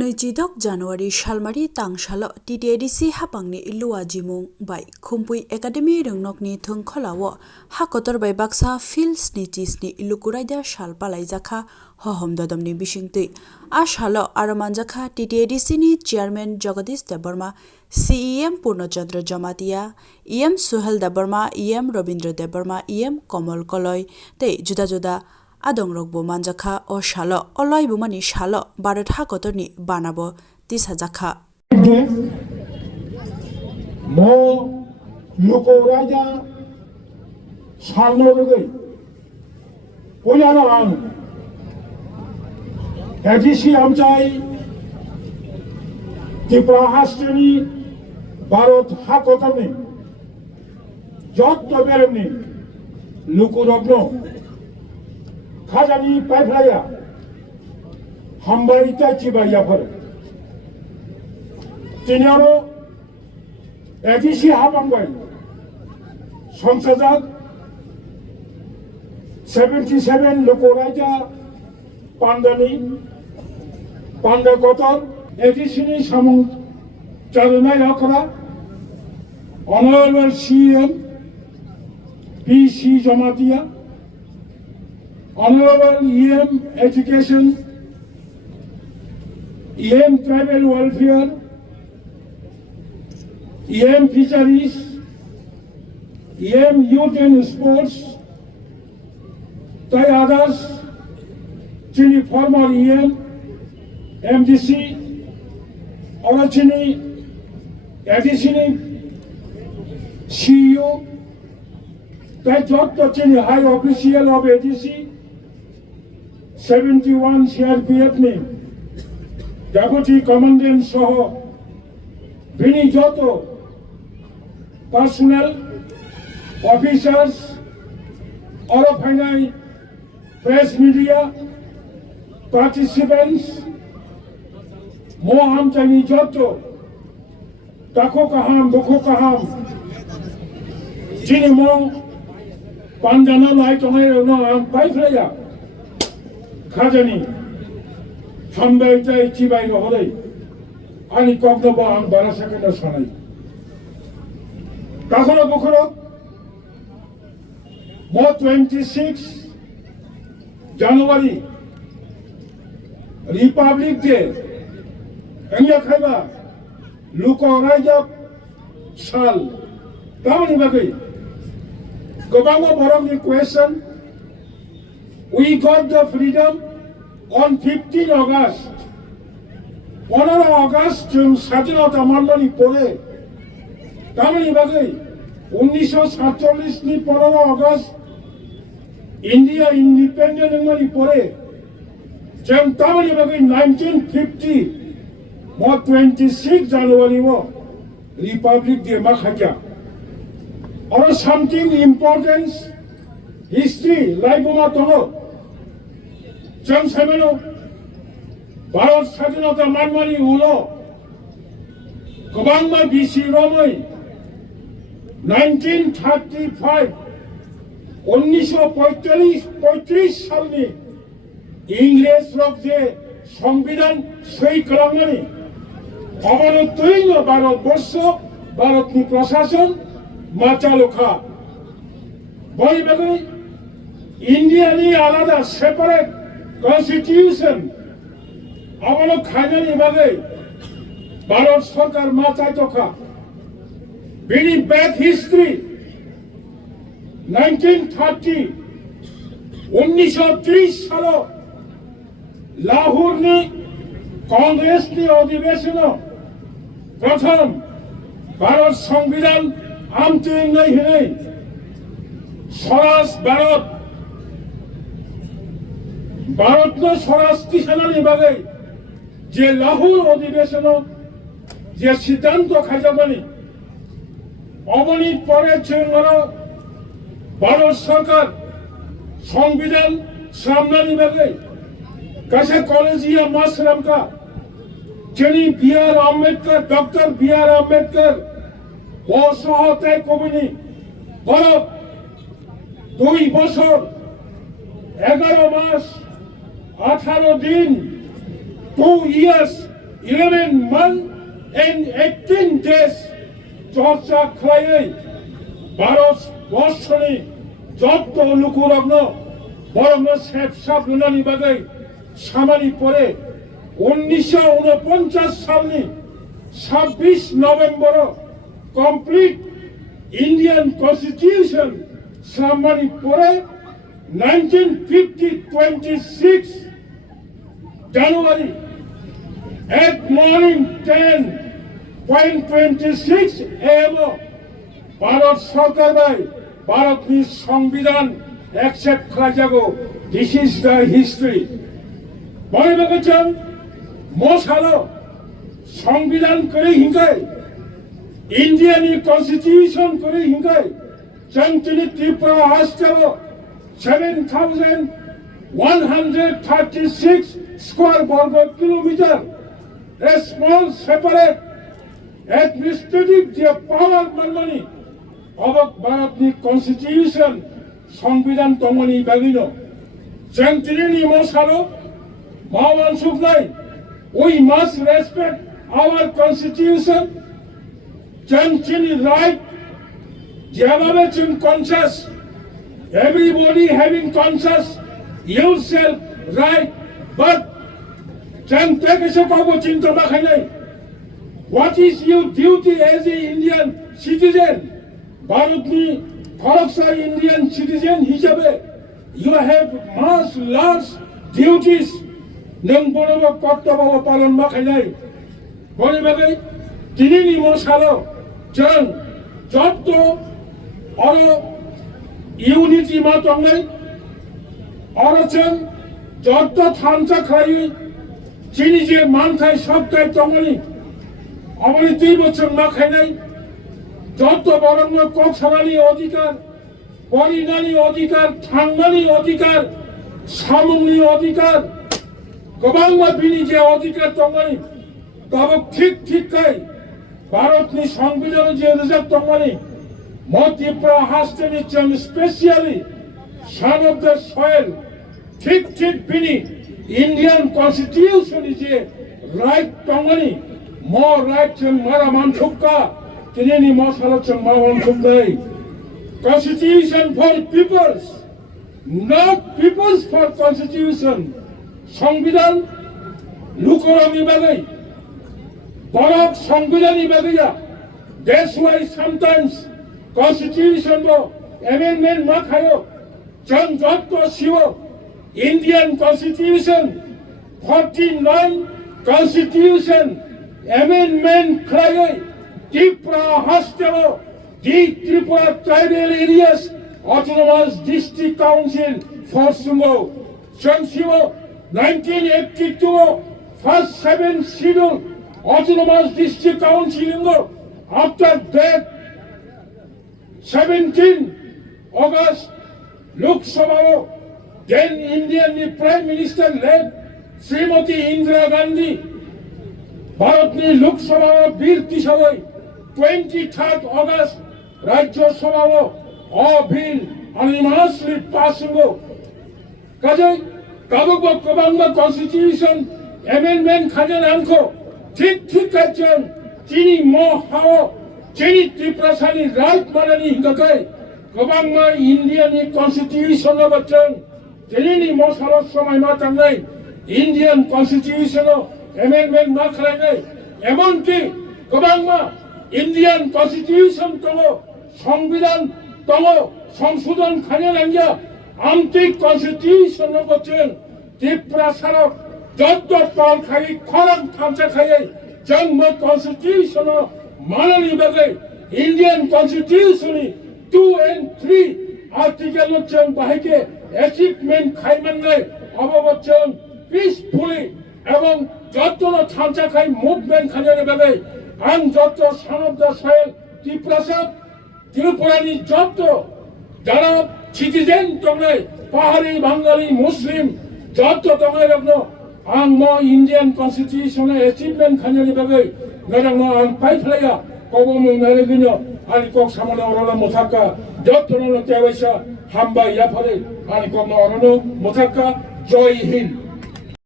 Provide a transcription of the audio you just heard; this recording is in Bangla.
नैजिदक जानुवारि सालमारि तांसाल टिटिएडिसि हापांनि इलुआ जिमुं बाय खुम्पुई एकाडेमि रोंनकनि थोंखलाव हाकतर बाय बाक्सा फिल्ड स्निचिसनि इलुकुरायदा साल पालायजाखा हहम ददमनि बिसिंतै आ साल आरो मानजाखा टिटिएडिसिनि chairman Jagadish Debbarma CEM Purnachandra Jamatia EM Suhel Debbarma EM Rabindra Debbarma EM Kamal Kalai तै जुदा जुदा आदं रगबो मानजाखा ओ साल अलायबुमानि साल भारत हाकतरनि बानाबो तिसा जाखा मो लुको राजा सालनो रगै ओयाना आं एडिसि आमचाय त्रिपुरा हास्टेनि भारत हाकतरनि जत्त बेरेमनि लुको रग्नो खाजानि पाइपलाया हामबारिता चिबायाफोर तिनियारो एडिसि हाबांबाय संसदात 77 लोकराजा पांडानि पांडा गतर एडिसिनि सामुं चालनाय आखरा honourable CM PC Jamatia Honorable EM Education, EM Tribal Welfare, EM Fisheries, EM Youth and Sports, the others, Chini former EM, MDC, Orachini, Additionally, CEO, the Jotto Chini High Official of ADC, 71 CRPF ने डेपुटी कमांडेंट सह बिनी जतो पर्सनल ऑफिसर्स और फाइनाई प्रेस मीडिया पार्टिसिपेंट्स मो हम चनी जतो ताको कहाम दुखो कहाम जिनी मो पांडाना लाइट होने ना हम पाइफलेया खाजानि थांबाय चिबाय हरै आंनि कग्नबो आं बारा सेकेन्ड सानाय दाखलो बखरो मो 26 जानुवारि रिपाब्लिक डे एंया खायबा लुको रायजाब साल तामानि बागै गोबां बर'नि question We got the freedom on 15 August. 15 August जों स्वाधीनता माननानै परे तामानि बागै 1947 नि 15 August इंडिया इंडिपेंडेंट होननानै परे जों तामानि बागै 1950 मो 26 जानुवारि मो रिपब्लिक डे मा खाजा और समथिंग इम्पोर्टेंस हिस्ट्री लाइफ मा दङ जों सामेनो भारत स्वाधीनता मानमानि उलो गोबां मा बिसि रमै 1935 1935 सालनि इंग्लिश रक जे संविधान सही खालामनानै अबनतैनो भारतबर्ष भारतनि प्रशासन मा चालुखा बै बागै इन्डियानि आलादा सेपारेट कन्स्टिट्यूशन अबलो खायनानि बागै भारत सरकार मा चाइतोखा बिनि बैक हिस्ट्री 1930 1930 सालाव लाहौरनि कांग्रेसनि अधिवेशनाव प्रथम भारत संविधान आमथिंनाय होनाय स्वराज भारतनो स्वराज थिखानानि बागै जे लाहौर अधिवेशनाव जे सिद्धांत खायजामानि अबनि परे जों भारत सरकार संविधान सामनानि बागै कासे कलेजिया मासरामका जोंनि BR Ambedkar doctor BR Ambedkar व सहताय कमिनि भारत 2 বছর 11 মাস 18 दिन 2 years 11 months and 18 days চর্চা খাইয়ে ভারতবর্ষনি যত লুকুরগ্ন বরং সেবসাব লুনানি বাগৈ সামানি পরে 1949 সালনি 26 নভেম্বর কমপ্লিট ইন্ডিয়ান কনস্টিটিউশন সামানি পরে 26 January at morning 10:26 AM Bharat সরকার বাই ভারতনি সংবিধান accept করা যাগো this is the history মনে রাখছেন মশালো সংবিধান করে হিংকাই ইন্ডিয়ানি কনস্টিটিউশন করে হিংকাই চন্তিনি ত্রিপুরা হাসতাবো 7,136 square বর্গ kilometre a small separate administrative যে পাওয়ার মানমানি অবক ভারতনি কনস্টিটিউশন সংবিধান তমনি বাগিনো চন্তিনি মশালো মাওয়ান সুখনাই we must respect our constitution chantini right যেভাবে চুন conscious everybody having conscious yourself right but chante kese kabo chinta bakhay nai what is your duty as a Indian citizen bharatni khoroksa Indian citizen hisabe you have much large duties nang borobo kortobo palon bakhay nai bole bagai tinini mosalo jan jotto oro unity ma tongnai oro jan jotto thamcha khai chini je manthai sabtai tongani amani 2 বছর না খাই নাই যত বরং কক্সবানি অধিকার পরিণানি অধিকার থাঙ্গানি অধিকার সামুনি অধিকার গোবাংমা বিনি যে অধিকার তঙ্গনি তব ঠিক খাই ভারতনি সংবিধানে যে রিজার্ভ তঙ্গনি মধ্যপ্রা হাস্তেনি চন specially son of the soil ঠিক বিনি ইন্ডিয়ান কনস্টিটিউশন যে right তঙ্গনি more right chang mara manthukka tinini mosalo chang mawan thukdai constitution for peoples not peoples for constitution সংবিধান লুকরমি বাগৈ বরক সংবিধানি বাগৈয়া that's why sometimes constitution bo amendment na khayo chang jotto siwo Indian constitution 49 constitution amendment khlaioi Tripura hastelo the Tripura tribal areas autonomous district council forsungo changsiwo 1982 first 7 schedule autonomous district council after that 17 August Lok Sabha then Indian Prime Minister led Srimati Indira Gandhi ভারতনি লোকসভা বিল কিসবই 23 অগস্ট রাজ্যসভা অবিল unanimously passing কাজে কাবক কবাংবা কনস্টিটিউশন অ্যামেন্ডমেন্ট খাজেন আনকো ঠিক কাজেন চিনি মো হাও চিনি ত্রিপ্রাসানি রাইট মানানি হিংকাই কবাংমা ইন্ডিয়ানি কনস্টিটিউশন বচন চিনি মো সারস সময় মা তাংনাই Indian constitution amendment na khalai nai emonki gobangma Indian constitution togo সংবিধান togo সংশোধন khane langya amti constitution no bochen Tripura sarok jotto pal khai khoram thamcha khai jangma constitution manani bagai Indian constitution 2 and 3 article no chang bahike achievement khaiman nai ababochen peacefully এবং যত থামচা খাই মুভমেন্ট খানে বেবে আন যত son of the soil ত্রিপুরানি যত যারা সিটিজেন তোমরা পাহাড়ি বাঙালি মুসলিম যত তোমরা রকম আন মো ইন্ডিয়ান কনস্টিটিউশনে অ্যাচিভমেন্ট খানে বেবে নরং আন পাইফলাইয়া কবমু নারেগিনো আনি কক সামনে অরলা মোথাকা যত নন তেবাইসা হামবা ইয়াফারে আনি কক অরনো মোথাকা জয় হিন্দ